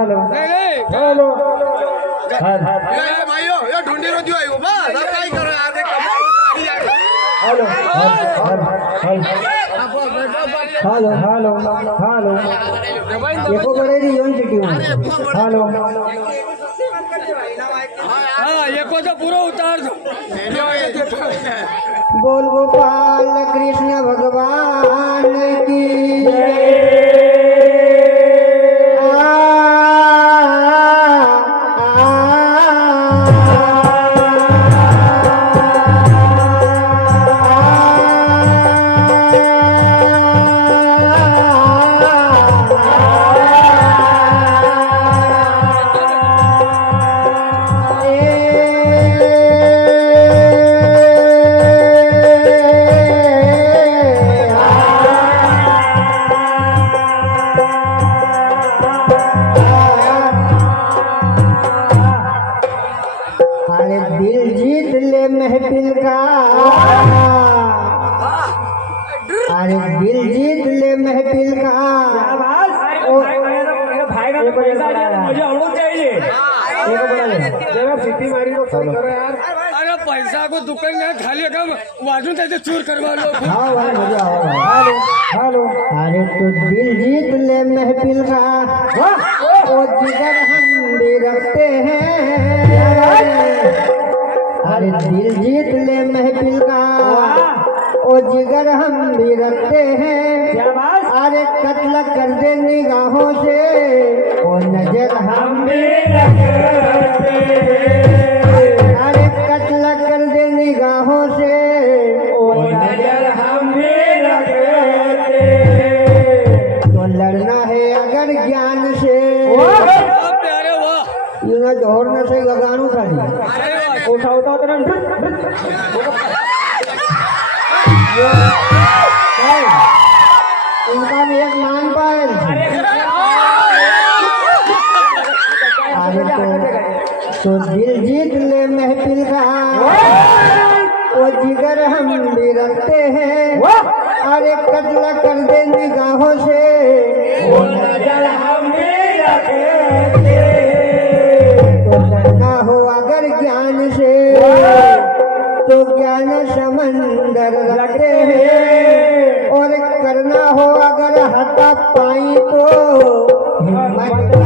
Hello hello भाइयों ये ढूंढी रो जो आयो बस अब काय करो यार हेलो हेलो हेलो हेलो एको बड़े यून सिटी में हेलो हाँ एको तो पूरा उतार दो बोल गोपाल कृष्ण भगवान की महफिल का अरे दिल जीत ले महफिल का भाई का मुझे हम लोग चाहिए जरा सिटी मारी को फोन करो यार। अरे पैसा को दुकान में खाली कम वाजू तैसे चूर करवा लो हाँ भाई मजा आओ हेलो हेलो अरे तो दिल जीत ले महफिल का ओ जिगर हम भी रखते हैं अरे दिल जीत ले महफिल का ओ जिगर हम भी रखते हैं अरे कत्ल कर दे निगाहों से ओ नजर हम भी रखते अरे कत्ल कर दे निगाहों से ओ नजर हम भी रखते तो लड़ना है अगर ज्ञान से अरे वाह यूं दौड़ने से गगानू खाली उठा उठा तो इनका भी एक मान पाए तो दिल जीत ले महफिल का वो जिगर हम भी रखते हैं अरे कत्ल कर दे निगाहों से वो नजर हम भी रखते तो लड़ना हो अगर ज्ञान से तो ज्ञान समंदर रखते हैं और करना हो अगर हटा पाई तो हिम्मत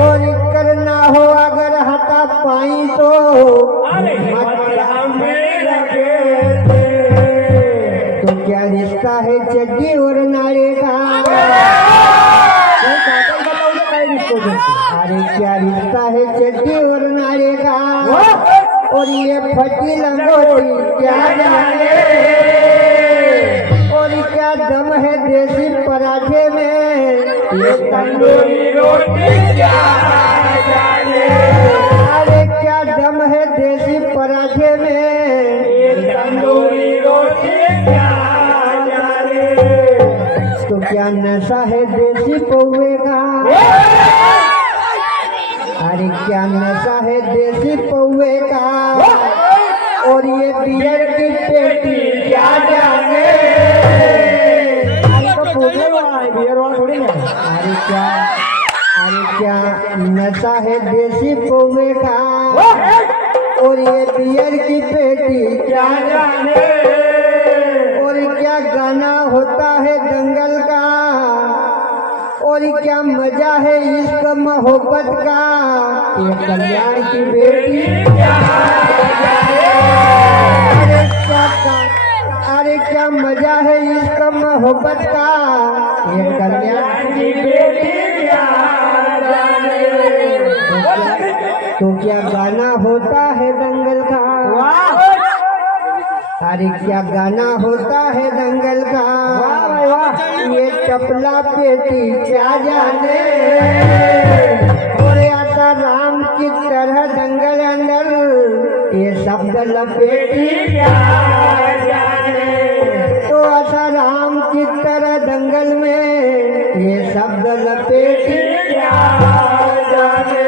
और करना हो अगर हटा पाई तो तो क्या रिश्ता है चड्डी और नारे का अरे क्या रिश्ता है चड्डी और नारे का और ये फटी लंगोटी क्या जाने और क्या दम है देसी पराठे में ये तंदूरी रोटी क्या जाने अरे क्या दम है देसी पराठे में ये तंदूरी रोटी क्या जाने तो क्या नशा है देसी पौवे का अरे क्या नशा है देसी पौवे का और ये बियर की पेटी क्या जाने बियर वाला थोड़ी है अरे क्या नशा है देसी पौवे का और ये बियर की पेटी क्या जाने और क्या गाना होता है दंगल का और क्या मजा है इश्क मोहब्बत का ये कल्याण की बेटी अरे क्या मजा है इश्क मोहब्बत का ये कल्याण की बेटी तो क्या गाना होता है दंगल का अरे क्या गाना होता है दंगल का ये चपला पेटी क्या जाने और आता राम की तरह दंगल अंदर ये शब्द लपेटी क्या जाने तो आता राम की तरह दंगल में ये शब्द लपेटी क्या जाने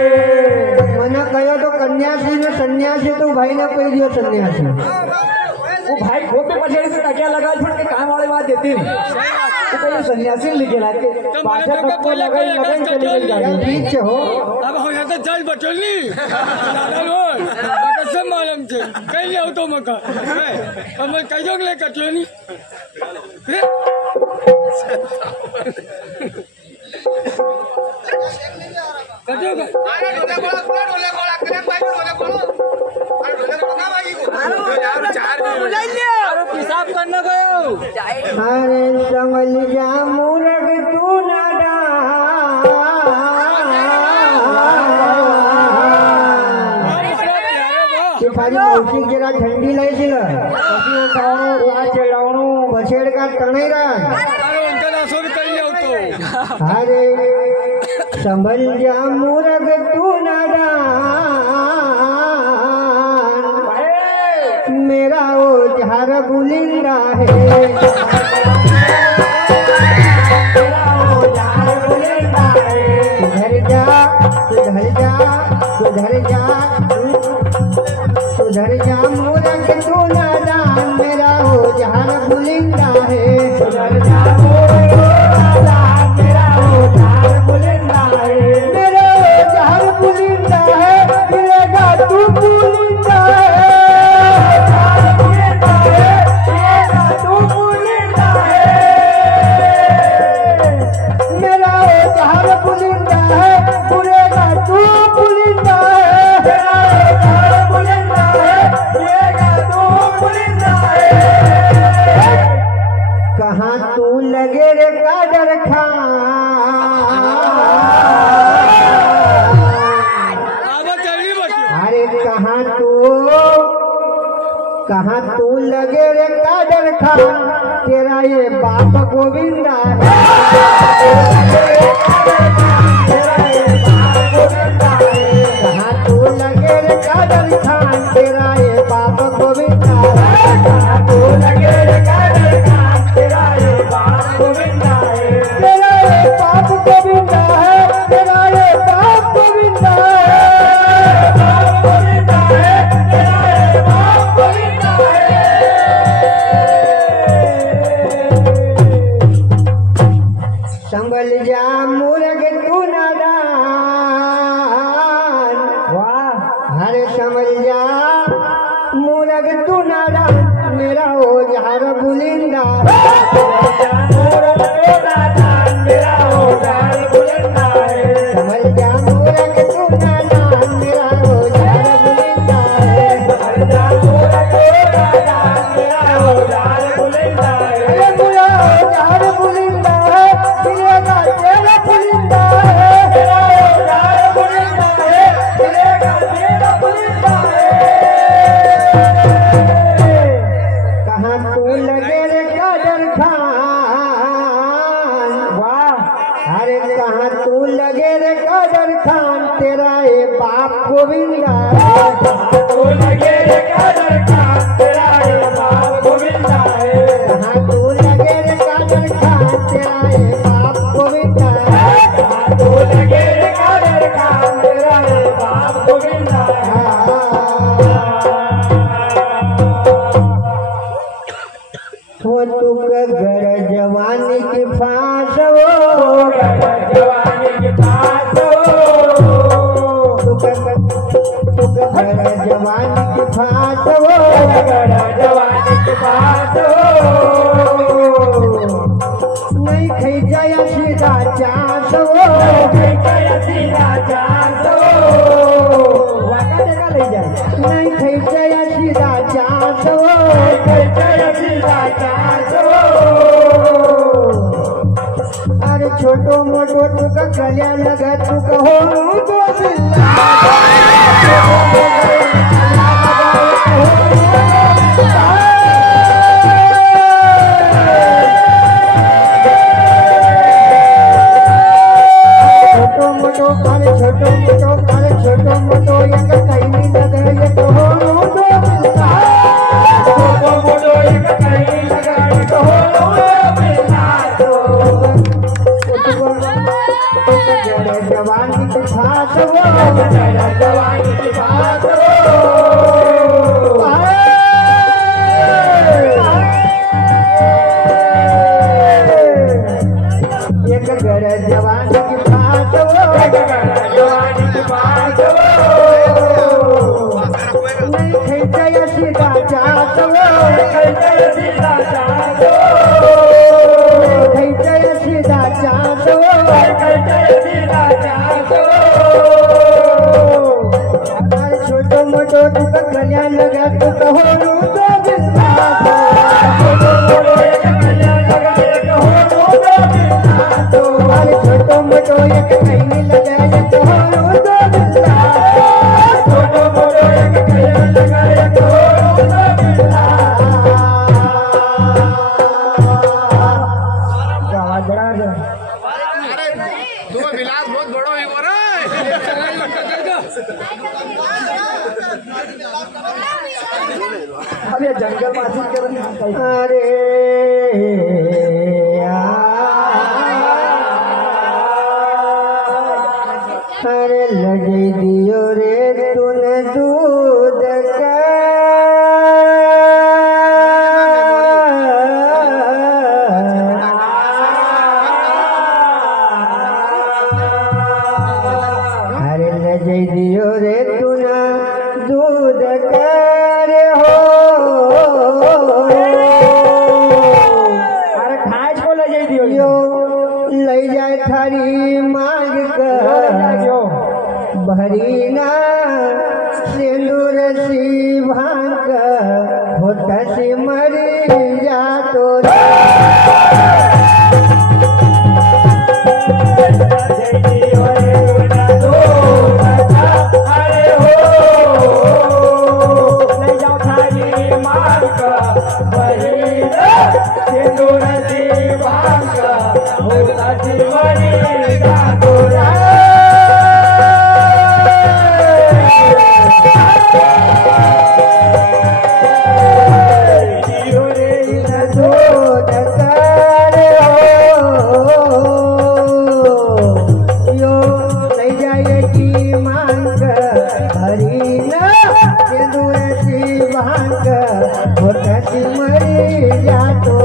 मना कहो तो कन्यासी ने सन्यासी तो भाई ने कोई दियो सन्यासी वो भाई वो भी पछाड़ी से टकिया लगा छोड़ के काम वाले बात देती नहीं तो ये सन्यासी लिखे लाके पाछा टक्को लगाई लगाई चली गई गाड़ी ठीक से हो अब हो जाता जल बटोली दादा लोग कसम मालूम थे कहीं ले तो मका अब मैं कहीं जोग ले कटियो नहीं कटियो का अरे पेशाब करना गयो अरे संभल जा मूरख तू मौसी जरा ठंडी लायची लावणू बछेड का तणई अरे उनका दासो भी कहीं ले तो अरे संभल जा मूरख तू नादान मेरा वो झार बुलिंदा है सुधर जा सुधर जा सुधर जा सुधर जा मूरख तू नादान मेरा वो झार बुलिंदा है सुधर जा मेरा वो झार बुलिंदा है मेरा वो झार बुलिंदा है मिलेगा तू बुलिंदा है कहाँ तू लगे रे कादर खान अरे कहाँ तू लगे रे कादर खान तेरा ये बाप गोविंदा है कहाँ तू लगे रे कादर खान तेरा ये बाप गोविंदा है कहाँ तू लगे रे कादर खान तेरा ये बाप गोविंदा है तेरा ये बाप गोविंदा है तेरा ये बाप गोविंदा है बाप गोविंदा है तेरा ये बाप गोविंदा है संभल जा मूरख तू नादान वाह अरे संभल जा मूरख तू नादान मेरा हो झार बुलिंदा मेरा हो झार बुलिंदा है संभल जा मूरख तू नादान मेरा हो झार बुलिंदा है संभल जा मूरख तू नादान मेरा हो झार बुलिंदा है अरे मेरा हो झार बुलिंदा है मिलेगा तेरा बुलिंदा है मेरा हो झार बुलिंदा है मिलेगा तेरा बुलिंदा है कहाँ तू लगे रे कादर खान वाह अरे कहाँ तू लगे रे कादर खान तेरा ये बाप गोविंदा है कहाँ तू लगे रे कादर खान तेरा ये बाप गोविंदा है कहाँ तू लगे रे कादर खान तेरा ये बाप गोविंदा है कहाँ तू लगे रे कादर खान तेरा ये बाप गोविंदा है हो तुक घर जवानी की फांस हो जवानी की फांस हो तुक घर जवानी की फांस हो जवानी की फांस हो नहीं खई जाया सीधा चांस हो नहीं जाया सीधा चांस हो वाका देखा ले जाए नहीं खई जाया सीधा चांस हो खई जाया सीधा चांस हो अरे छोटो मोटो तुका कल्या लगा तू कहो तो छोटो मोटो अरे छोटो मोटो अरे छोटो मोटो एक कहीं नहीं लगा ये तो हो तो छोटो मोटो एक कहीं नहीं लगा ये तो हो जवानी की फांस हो जवानी की फांस हो कर जवानी की बात नहीं खैच्या सीधा जात खैच्या सीधा जात छोटो मोठो तुका कल्याण लगा तुका होणू तो बिस्तार छोटो मोठो एक कहीं लगा एक होणू तो बिस्तार छोटो मोठो एक कहीं लगा एक होणू तो बिस्तार दो विलास बहुत बड़ो ही हो रहा अब ये जंगल मासी कर अरे अरे लगे दियो रे तूने दूध का अरे लगे दियो रे तूने दूध कर हो अरे खाए को ले जाई दियो यो लई जाए थारी मांग कर भरीना सिंदूर सी भांग होता सी मरी जा तो मरी जा तो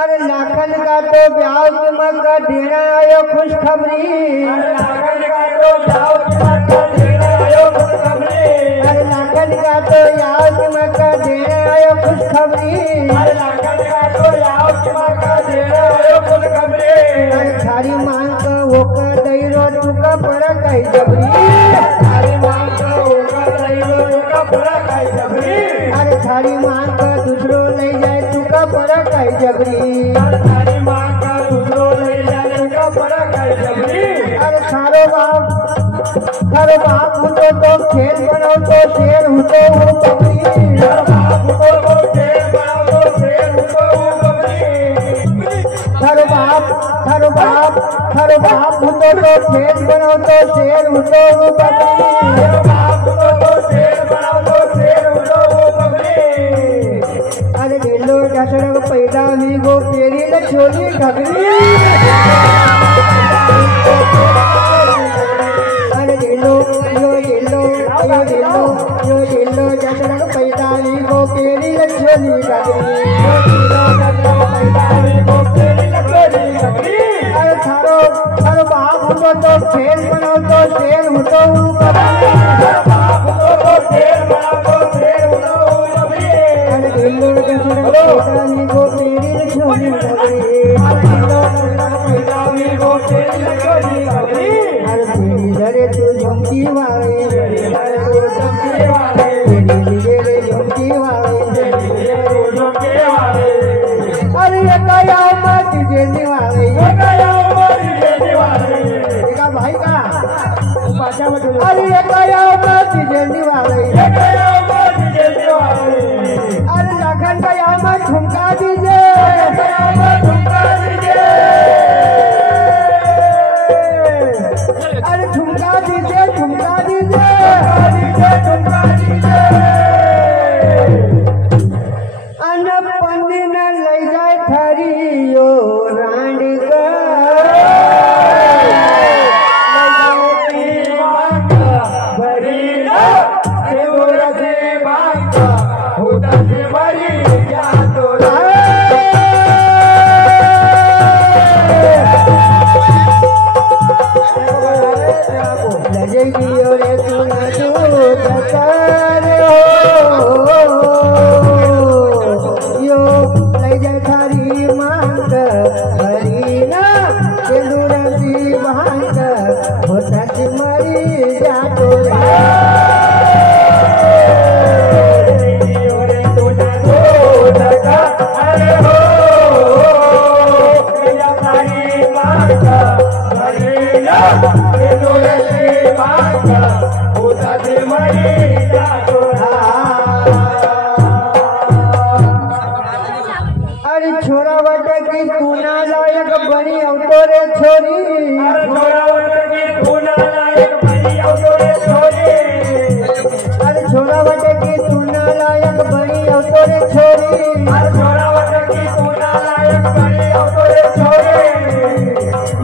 अरे लाखन का तो ब्याह मक्का देना आयो खुशखबरी अरे लाखन का तो याद मक्का देना आयो खुशखबरी अरे थारी मांग का वो का दैरो तुका पड़ा कई जबरी थारी मांग का वो का दैरो तुका पड़ा कई जबरी अरे थारी मांग का दूसरो ले जाए तुका पड़ा कई जबरी थारी मांग का दूसरो ले जाए तुका पड़ा कई जबरी अरे थारो बाप हो तो खेल बनाओ तो शेर हो तो वो बकरी थारो बाप हो तो शेर बनाओ तो शेर हो तो वो बकरी थारो बाप हो तो खेल बनाओ तो शेर हो तो वो बकरी थारो बाप हो तो शेर बनाओ तो शेर हो तो वो बकरी अरे नीलो डसड़क पैदा हुई गो तेरी न छोली घगरी अरे नीलो डसड़क पैदा हुई गो तेरी न छोली घगरी अरे थारो बाप हो तो खेल बनाओ तो शेर हो तो अरे तू झुमकी वाले अरे ये कया मत जेने वाले भाई का अरे ये कया मत जेने वाले अरे लखन का यहाँ मत झुमका दीजिए अरे झुमका दीजिए की तू ना लायक बनी अवतोरे छोरी अरे छोरा बटे की तू ना लायक बनी अवतोरे छोरी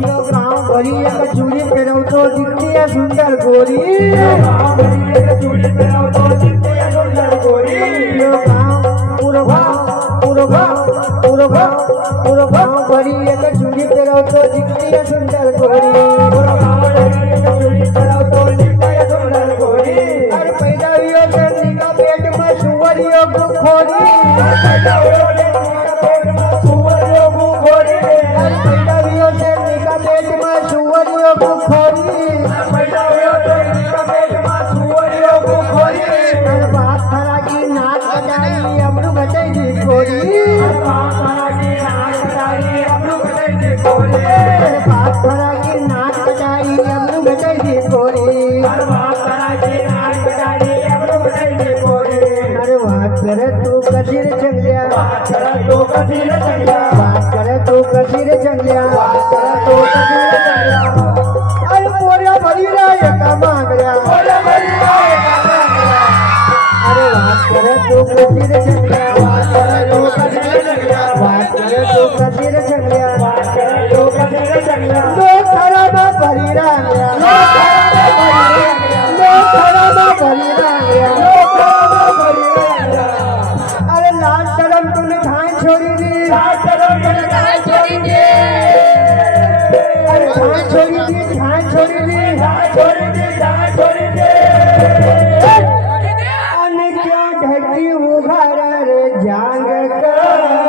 यो गाँव भरी एक चूड़ी पेरव तो दिखती है सुंदर गोरी यो गाँव पूरो गाँव भरी एक चूड़ी पेरव तो दिखती है सुंदर गोरी अरे पैदा हुई चंदी का पेट में सुवरियो गुखोरी अरे पैदा हुई चंदी का पेट में सुवरियो गुखोरी अरे बात खरा की नाक कटाई अमरू घटे जी गोरी अरे बात खरा की नाक कटाई अमरू घटे जी गोरी अरे बात करे तू कसीर चंगलिया बात करे तू कसीर चंगलिया अरे मोरिया भरी रहा का मांग रहा अरे बात करे तू कसीर चंगलिया दो खरा में भरी रहा अरे लाल शरम तूने खाए छोड़ी दी अरे खाए छोड़ी दी अने क्यों ढकी उघार रे जांग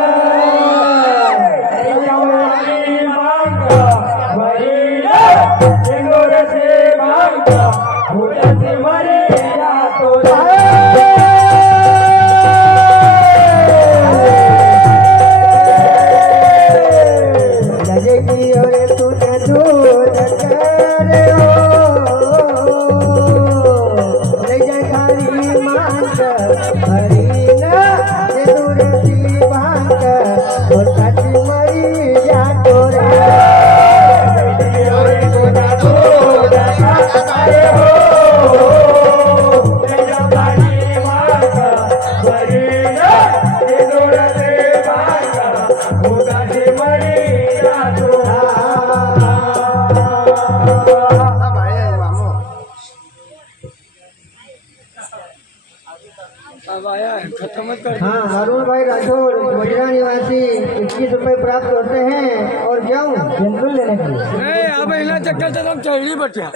अब आया है, खत्म मत कर। हाँ, अरुण भाई राठौर वजरा निवासी 21 रुपए प्राप्त होते हैं और जाऊँ बिल्कुल लेने के लिए नहीं अब इला चक्कर से तुम चढ़ी बटिया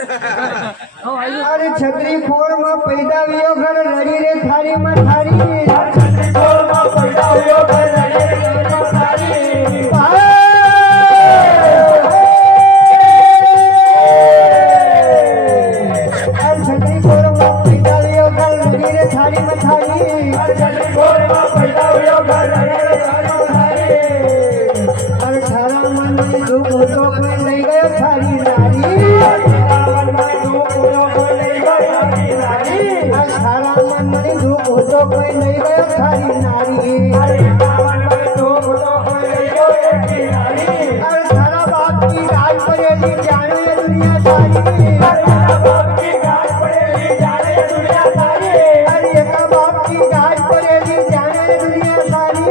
अरे छतरी खोर में पैदा हुई घर लड़ी रे थारी में थारी अरे थारा मन में दुख हो तो कोई नहीं गया थारी नारी थारा मन में दुख हो तो कोई नहीं गया थारी नारी अरे थारा बाप की राज पड़ेगी जाने दुनिया सारी अरे एका बाप की राज पड़ेगी जाने दुनिया सारी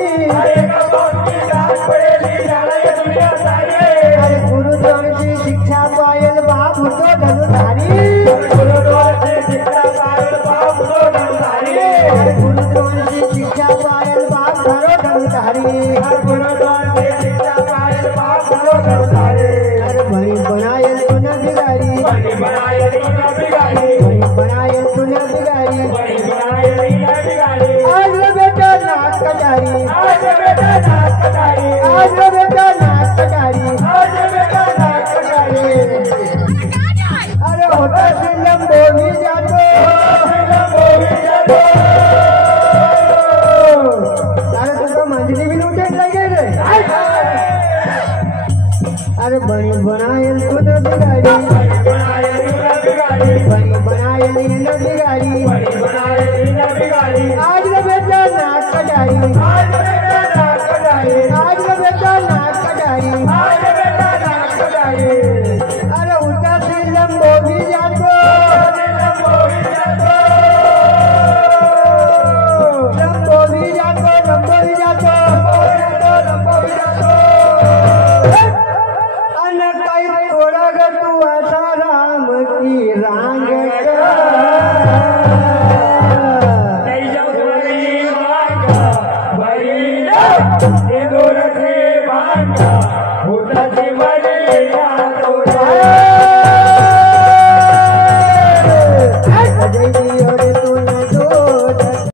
अरे गुरु द्रोण से शिक्षा पायल बाप तो धनुधारी अरे गुरु द्रोण से शिक्षा पायल बाप धरो धनुधारी अरे भाई बनायल तूने बिगाड़ी आज लो बेटा नाच कटारी अरे होता से लंबो भी जातो अरे तुझको मंजरी भी लूटे लगे रे अरे बड़ी बनायल तूने बिगाड़ी आज लो बेटा नाच कटारी अजय जी और